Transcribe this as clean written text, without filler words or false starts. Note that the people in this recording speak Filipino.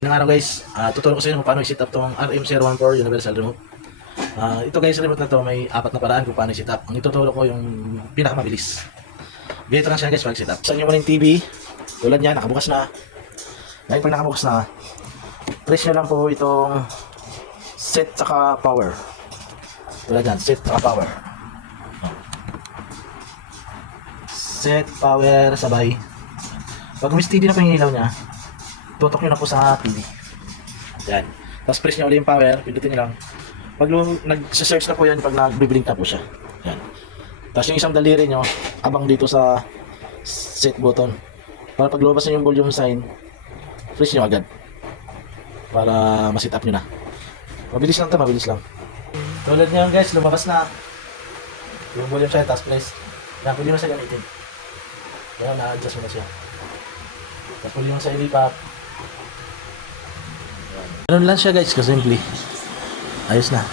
Ng araw guys, tuturo ko sa inyo kung paano i-set up tong RM014 Universal Remote. Ito guys, remote na to may apat na paraan kung paano i-set up. Ang ituturo ko yung pinakamabilis. Ganito lang siya guys pag set up. Sa inyo mo ng TV, tulad niya, nakabukas na. Ngayon pag nakabukas na, press nyo lang po itong set saka power. Tulad yan, set saka power. Set, power, sabay. Pag steady na po yung ilaw niya, tutok nyo na po sa TV. Yan. Tapos press nyo ulit yung power, pindutin nyo lang. Pag nag-search na po yan, pag nag-blink na po siya. Yan. Tapos yung isang daliri nyo, abang dito sa set button. Para pag lumabas na yung volume sign, press nyo agad. Para ma-set up nyo na. Mabilis lang to, mabilis lang. Tulad nyo guys, lumabas na yung volume sign, tapos press. Yan, pwede mo siya gamitin. Yan, na-adjust mo na siya. Tapos pwede mo siya ilipat. Ganun lang siya guys, kasimple. Ayos na.